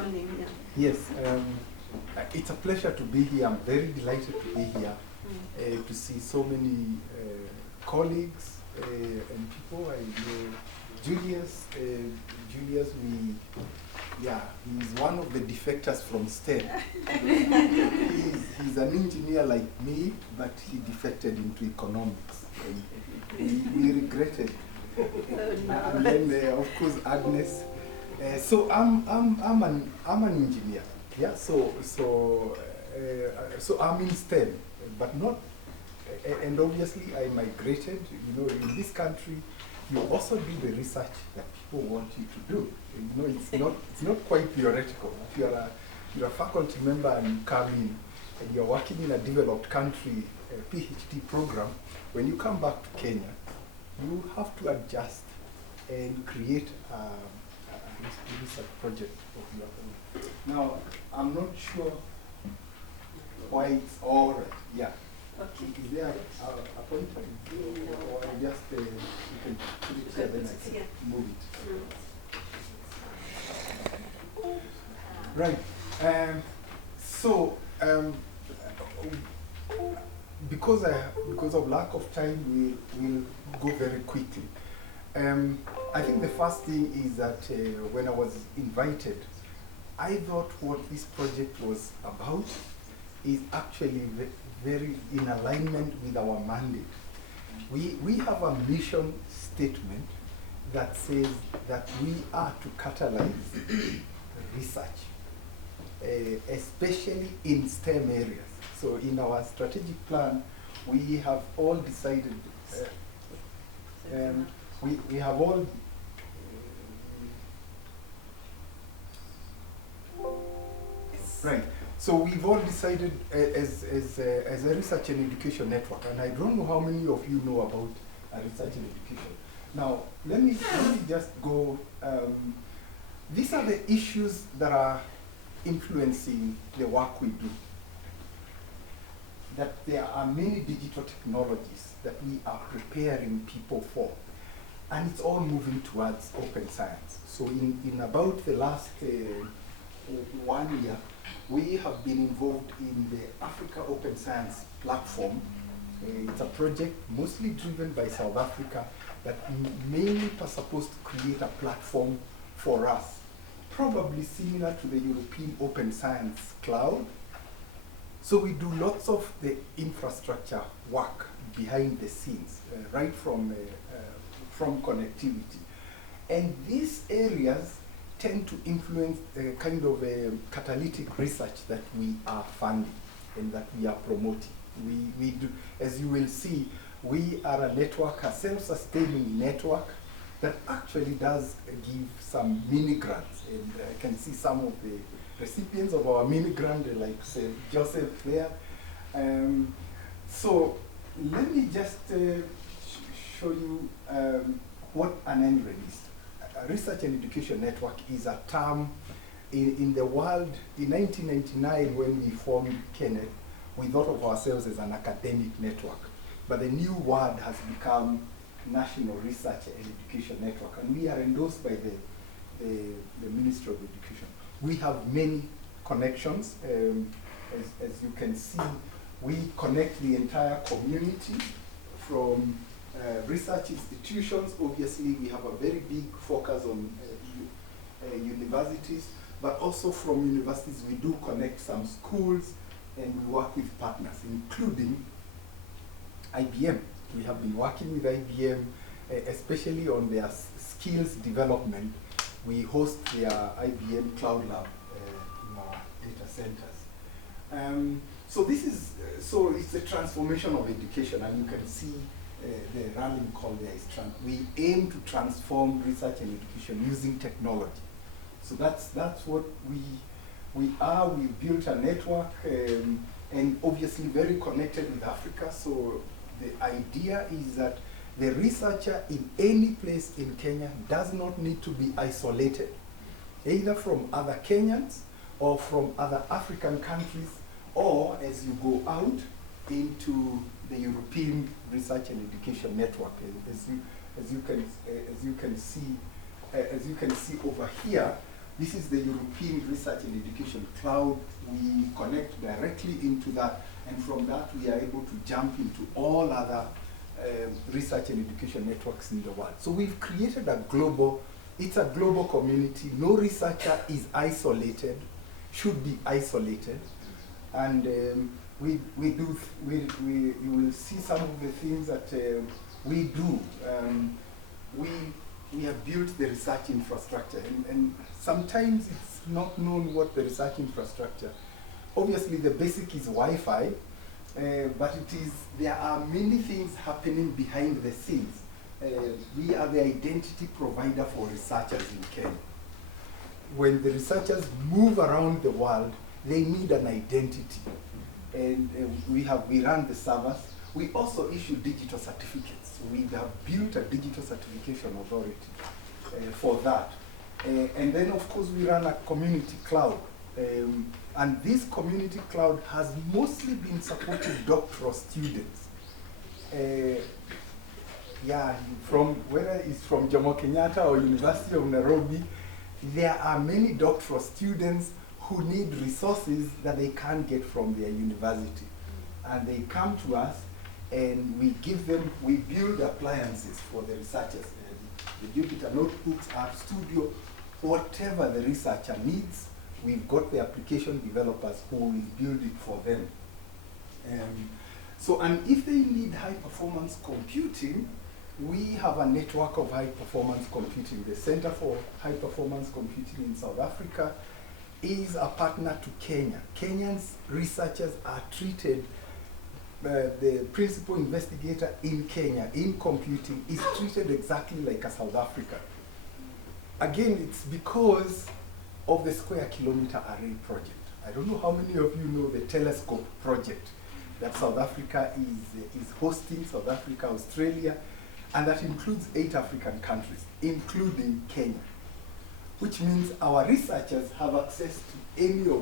morning. Yeah. Yes, it's a pleasure to be here. I'm very delighted to be here, to see so many colleagues and people. I know Julius. Julius, he's one of the defectors from STEM. he's an engineer like me, but he defected into economics. And we regretted. And then, of course, Agnes. So I'm an engineer. Yeah. So I'm in STEM, but not. And obviously, I migrated. You know, in this country, you also do the research that people want you to do. You know, it's not quite theoretical. If you're a faculty member and you come in and you're working in a developed country PhD program, when you come back to Kenya, you have to adjust and create a research project of your own. Now, I'm not sure why it's all right. Yeah. Okay. Is there a point? Or just you can put it here, then I can move it. Right. Because of lack of time, we'll go very quickly. I think the first thing is that when I was invited, I thought what this project was about is actually very in alignment with our mandate. We have a mission statement that says that we are to catalyze research, especially in STEM areas. So in our strategic plan, we have all decided, we have all, right. So we've all decided as a research and education network, and I don't know how many of you know about research and education. Now, let me just go, these are the issues that are influencing the work we do. That there are many digital technologies that we are preparing people for, and it's all moving towards open science. So in about the last 1 year, we have been involved in the Africa Open Science Platform. It's a project mostly driven by South Africa that mainly was supposed to create a platform for us, probably similar to the European Open Science Cloud. So we do lots of the infrastructure work behind the scenes, right from connectivity. And these areas tend to influence the kind of catalytic research that we are funding and that we are promoting. We do, as you will see, we are a network, a self-sustaining network that actually does give some mini grants. And I can see some of the recipients of our mini grant, like say Joseph there. So let me just show you what an NRED is. Research and Education Network is a term in the world. In 1999, when we formed Kenneth, we thought of ourselves as an academic network. But the new word has become National Research and Education Network, and we are endorsed by the Ministry of Education. We have many connections. As you can see, we connect the entire community from research institutions. Obviously, we have a very big focus on universities, but also from universities, we do connect some schools, and we work with partners, including IBM. We have been working with IBM, especially on their skills development. We host their IBM Cloud Lab in our data centers. So this is, so it's a transformation of education, and you can see the rallying call there is we aim to transform research and education using technology. So that's what we are. We built a network, and obviously very connected with Africa. So the idea is that the researcher in any place in Kenya does not need to be isolated, either from other Kenyans or from other African countries, or as you go out into the European Research and Education Network. As you can see over here, This is the European Research and Education Cloud. We connect directly into that, and from that we are able to jump into all other research and education networks in the world. So we've created a global, it's a global community. No researcher is isolated, should be isolated. And you will see some of the things that we do. We have built the research infrastructure, and sometimes it's not known what the research infrastructure. Obviously the basic is Wi-Fi, but there are many things happening behind the scenes. We are the identity provider for researchers in Kenya. When the researchers move around the world, they need an identity. And we run the servers. We also issue digital certificates. We have built a digital certification authority for that. And then of course we run a community cloud. And this community cloud has mostly been supporting doctoral students. Whether it's from Jomo Kenyatta or University of Nairobi, there are many doctoral students who need resources that they can't get from their university. And they come to us and we give them, we build appliances for the researchers. The Jupyter notebooks, our studio, whatever the researcher needs, we've got the application developers who will build it for them. And if they need high performance computing, we have a network of high performance computing. The Center for High Performance Computing in South Africa is a partner to Kenya. Kenyan's researchers are treated, the principal investigator in Kenya in computing is treated exactly like a South African. Again, it's because of the Square Kilometer Array project. I don't know how many of you know the telescope project that South Africa is hosting, South Africa, Australia, and that includes 8 African countries, including Kenya, which means our researchers have access to any of